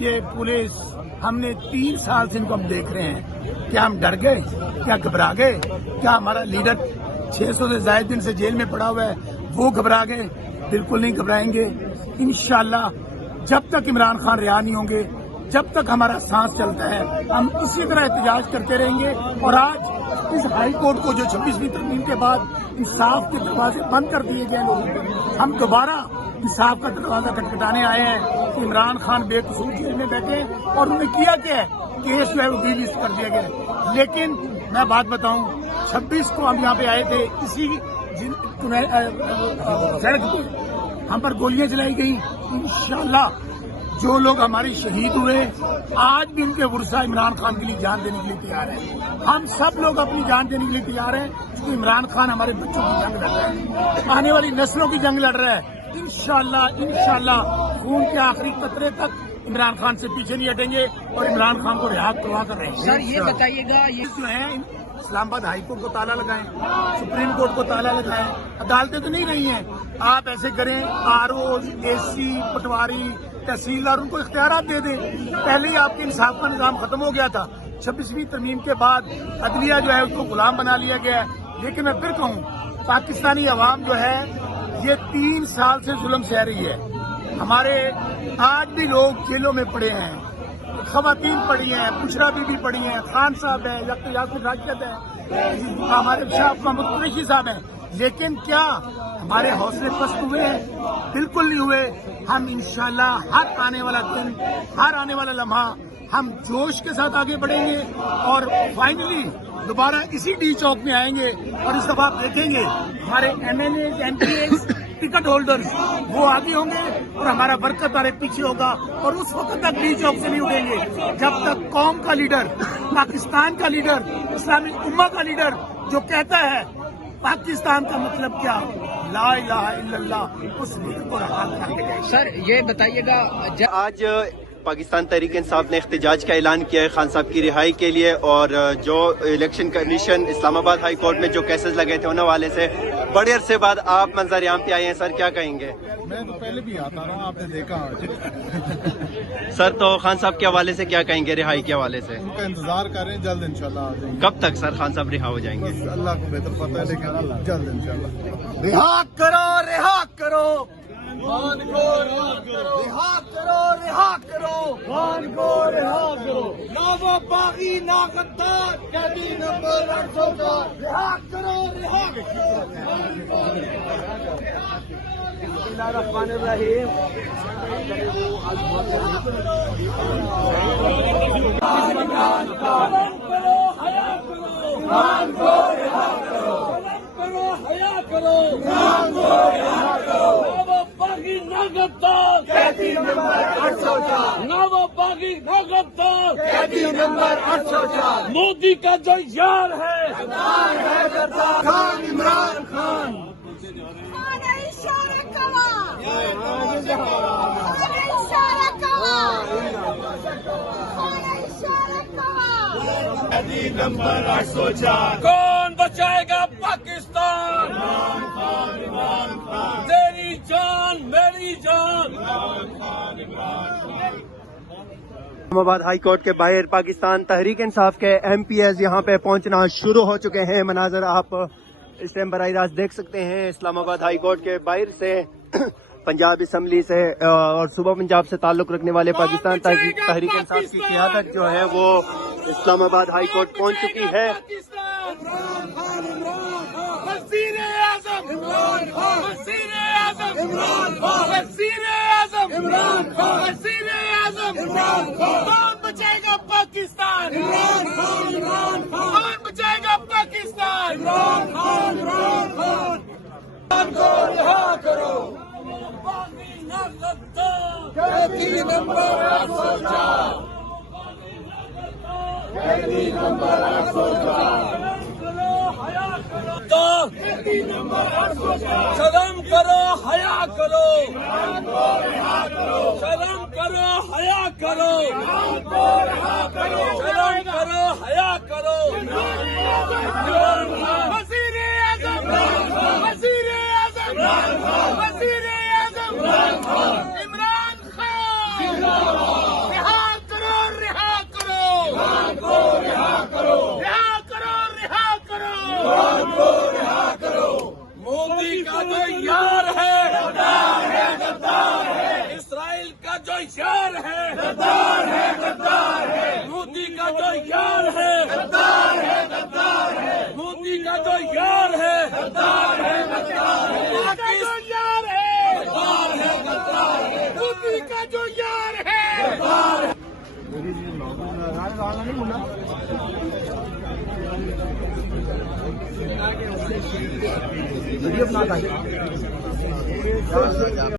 یہ پولیس ہم نے 3 سال سے ان کو ہم دیکھ رہے ہیں. کیا ہم ڈر گئے؟ کیا گھبرا گئے؟ کیا ہمارا لیڈر 600 سے زائد دن سے جیل میں پڑا ہوا ہے وہ گھبرا گئے؟ بالکل نہیں گھبرائیں گے. انشاءاللہ جب تک عمران خان رہا نہیں ہوں گے، جب تک ہمارا سانس چلتا ہے ہم اسی طرح احتجاج کرتے رہیں گے. اور آج اس ہائی کورٹ کو جو 26ویں ترمیم کے بعد انصاف کے دروازے بند کر دیے گئے لوگوں کو، ہم دوبارہ انصاف کا دروازہ کھٹکھٹانے آئے ہیں کہ عمران خان بے قصور جیل میں بیٹھے اور انہوں نے کیا کیا ہے؟ کیس جو ہے وہ ریلیز کر دیا گیا ہے. لیکن میں بات بتاؤں، 26 کو ہم یہاں پہ آئے تھے، اسی سڑک پہ ہم پر گولیاں چلائی گئیں. انشاءاللہ جو لوگ ہمارے شہید ہوئے آج بھی ان کے ورثہ عمران خان کے لیے جان دینے کے لیے تیار ہیں. ہم سب لوگ اپنی جان دینے کے لیے تیار ہیں کیونکہ عمران خان ہمارے بچوں کی جنگ لڑ رہا ہے، آنے والی نسلوں کی جنگ لڑ رہا ہے. انشاءاللہ خون کے آخری قطرے تک عمران خان سے پیچھے نہیں ہٹیں گے اور عمران خان کو رہا کروا کر رہیں گے. سر یہ بتائیے گا، یہ جو ہے اسلام آباد ہائی کورٹ کو تالا لگائیں، سپریم کورٹ کو تالا لگائیں، عدالتیں تو نہیں رہی ہیں. آپ ایسے کریں، RO AC پٹواری تحصیلدار ان کو اختیارات دے دیں. پہلے ہی آپ کے انصاف کا نظام ختم ہو گیا تھا، 26ویں ترمیم کے بعد عدلیہ جو ہے اس کو غلام بنا لیا گیا ہے. لیکن میں پھر کہوں، پاکستانی عوام جو ہے یہ 3 سال سے ظلم سہ رہی ہے. ہمارے آج بھی لوگ جیلوں میں پڑے ہیں، خواتین پڑی ہیں، بشرا بی بی پڑی ہیں، خان صاحب ہیں، یاسر راشد ہیں، ہمارے شاہ محمود قریشی صاحب ہیں. لیکن کیا ہمارے حوصلے پست ہوئے ہیں؟ بالکل نہیں ہوئے. ہم انشاءاللہ ہر آنے والا دن، ہر آنے والا لمحہ ہم جوش کے ساتھ آگے بڑھیں گے اور فائنلی دوبارہ اسی ڈی چوک میں آئیں گے. اور اس دفعہ آپ دیکھیں گے ہمارے MLA MPs ٹکٹ ہولڈرز وہ آگے ہوں گے اور ہمارا برکت ہمارے پیچھے ہوگا. اور اس وقت تک ڈی چوک سے نہیں اٹھیں گے جب تک قوم کا لیڈر، پاکستان کا لیڈر، اسلامی امہ کا لیڈر جو کہتا ہے پاکستان کا مطلب کیا، لا الہ الا اللہ، اس لیڈر کو رہا کر کے جائے. سر یہ بتائیے گا، آج پاکستان تحریک انصاف نے احتجاج کا اعلان کیا ہے خان صاحب کی رہائی کے لیے، اور جو الیکشن کمیشن اسلام آباد ہائی کورٹ میں جو کیسز لگے تھے ان حوالے سے بڑے عرصے بعد آپ منظر عام پہ آئے ہیں. سر کیا کہیں گے؟ میں تو پہلے بھی آتا رہا، آپ نے دیکھا. سر تو خان صاحب کے حوالے سے کیا کہیں گے، رہائی کے حوالے سے؟ ان کا انتظار کریں، جلد انشاءاللہ آ جائیں گے. کب تک سر خان صاحب رہا ہو جائیں گے؟ بس اللہ کو بہتر پتہ ہے، لیکن جلد انشاءاللہ. رہا کرو، رہا کرو، خان کو رہا کرو، رہا کرو، رہا کرو، خان کو رہا کرو. نہ وہ باغی نہ غدار، قیدی نمبر 804، رہا کرو، رہا کرو. بسم اللہ الرحمن الرحیم. خان کو رہا کرو، کرو حیا کرو، خان کو رہا کرو. نہ وہ باغی نہ غدار، قیدی نمبر 804، نہ وہ باغی نہ غدار، قیدی نمبر 804. مودی کا جو یار ہے غدار ہے، غدار خان عمران خان. نمبر 804. کون بچائے گا پاکستان؟ عمران خان، عمران خان. تیری جان میری جان. اسلام آباد ہائی کورٹ کے باہر پاکستان تحریک انصاف کے MPs یہاں پہ پہنچنا شروع ہو چکے ہیں. مناظر آپ اس ٹائم براہ راست دیکھ سکتے ہیں اسلام آباد ہائی کورٹ کے باہر سے. پنجاب اسمبلی سے اور صوبہ پنجاب سے تعلق رکھنے والے پاکستان تحریک انصاف کی قیادت جو ہے وہ اسلام آباد ہائی کورٹ پہنچ چکی ہے. وزیر اعظم عمران خان، وزیر اعظم عمران خان، وزیر اعظم عمران خان، وزیر اعظم عمران خان. کون بچائے گا پاکستان؟ عمران خان، عمران خان. کون بچائے گا پاکستان؟ عمران خان، عمران خان. خان کو رہا کرو، قیدی نمبر 804، قیدی نمبر 804. شرم کرو، حیا کرو، شرم کرو، حیا کرو، شرم کرو، حیا کرو. وزیر اعظم، وزیر اعظم، وزیر اعظم عمران خان. کا جو یار ہے اسرائیل کا جو یار ہے مودی کا جو یار ہے مودی کا جو یار ہے مودی کا جو یار ہے